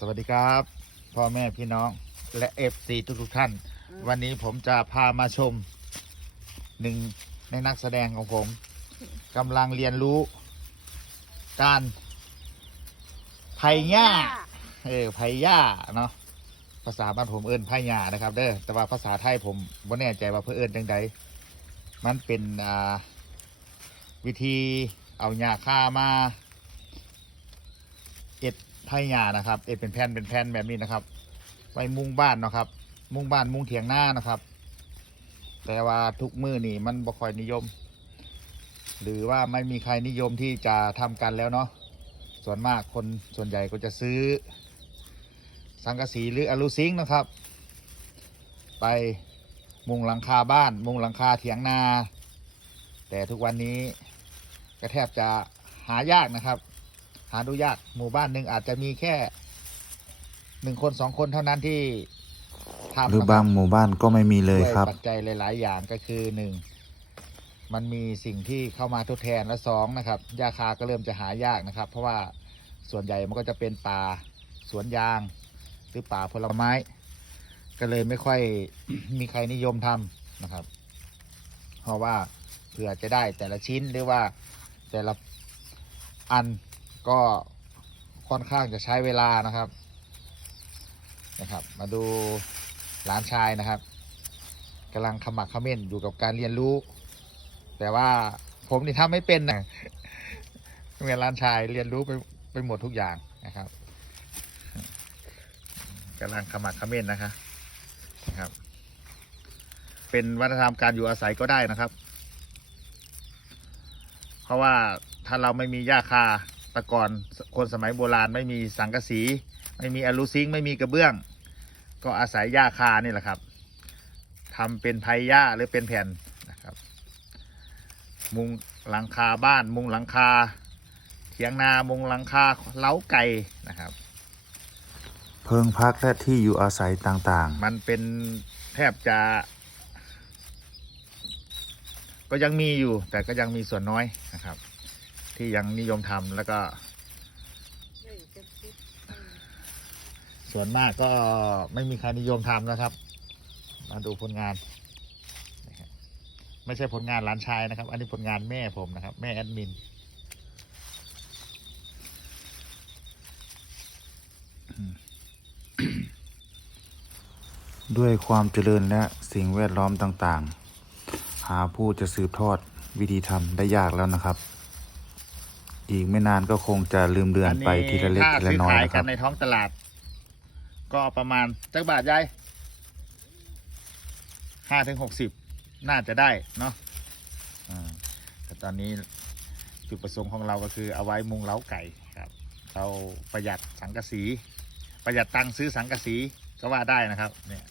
สวัสดีครับ พ่อแม่พี่น้องและเอฟซีทุกทุกๆท่าน วันนี้ผมจะพามาชมหนึ่งในนักแสดงของผมกำลังเรียนรู้ การไผ่หญ้าเออไผ่หญ้าเนาะภาษาบ้านผมเอิ้นไผ่หญ้านะครับเด้อแต่ว่าภาษาไทยผมว่แน่ใจว่าเพื่อเอิ้นจังใดมันเป็นอ่าวิธีเอาหญ้าค่ามาเอ็ด ไผ่หญ้านะครับเอ็ดเป็นแผ่นเป็นแผ่นแบบนี้นะครับ ไว้มุงบ้านเนาะครับ มุงบ้านมุงเถียงหน้านะครับ แต่ว่าทุกมือนี่มันบ่ค่อยนิยม หรือว่าไม่มีใครนิยมที่จะทำกันแล้วเนาะส่วนมากคนส่วนใหญ่ก็จะซื้อ สังกะสีหรืออลูซิงนะครับ ไปมุงหลังคาบ้าน มุงหลังคาเถียงนา แต่ทุกวันนี้ก็แทบจะหายากนะครับ หาดูยากหมู่บ้านหนึ่งอาจจะมีแค่หนึ่งคนสองคนเท่านั้นที่ทำหรือนะคบารังหมู่บ้านก็ไม่มีเลยด้วยครับปัจจัยหลาย ๆ อย่างก็คือหนึ่งมันมีสิ่งที่เข้ามาทดแทนและสองนะครับยาคาก็เริ่มจะหายากนะครับ เพราะว่าส่วนใหญ่มันก็จะเป็นป่าสวนยาง หรือป่าผลไม้ ก็เลยไม่ค่อยมีใครนิยมทำนะครับ เพราะว่าเผื่อจะได้แต่ละชิ้นหรือว่าแต่ละอัน ก็ค่อนข้างจะใช้เวลานะครับนะครับ มาดูหลานชายนะครับกำลังขมักเขม้นอยู่กับการเรียนรู้ แต่ว่าผมนี่ทำไม่เป็นนะเหมือนหลานชายเรียนรู้ไปไปหมดทุกอย่างนะครับกำลังขมักเขม้นนะคะนะครับ เป็นวัฒนธรรมการอยู่อาศัยก็ได้นะครับ เพราะว่าถ้าเราไม่มีหญ้าคา แตะก่อนคนสมัยโบราณไม่มีสังกะสี ไม่มีอลูซิงค์ไม่มีกระเบื้อง ก็อาศัยหญ้าคานี่แหละครับทำเป็นไผ่หญ้าหรือเป็นแผ่นนะครับ มุงหลังคาบ้านมุงหลังคาเถียงนามุงหลังคาเล้าไก่นะครับ เพิงพักและที่อยู่อาศัยต่างมันเป็นแทบจะ ก็ยังมีอยู่แต่ก็ยังมีส่วนน้อยนะครับ ที่ยังนิยมทำแล้วก็ส่วนมากก็ไม่มีใครนิยมทำนะครับ มาดูผลงาน ไม่ใช่ผลงานหลานชายนะครับ อันนี้ผลงานแม่ผมนะครับ แม่แอดมินด้วยความเจริญและสิ่งแวดล้อมต่างๆ หาผู้จะสืบทอดวิธีทำได้ยากแล้วนะครับ อีกไม่นานก็คงจะลืมเลือนไปทีละเล็กถ้าทีละซื้อน้อยขายนะคกัรันบในท้องตลาด ก็ประมาณจักบาทยายห้าถึงหกสิบน่าจะได้เนาะอ่าแต่ตอนนี้จุดประสงค์ของเราก็คือเอาไว้มุงเล้าไก่ครับเราประหยัดสังกะสี ประหยัดตังค์ซื้อสังกะสีก็ว่าได้นะครับ เนี่ย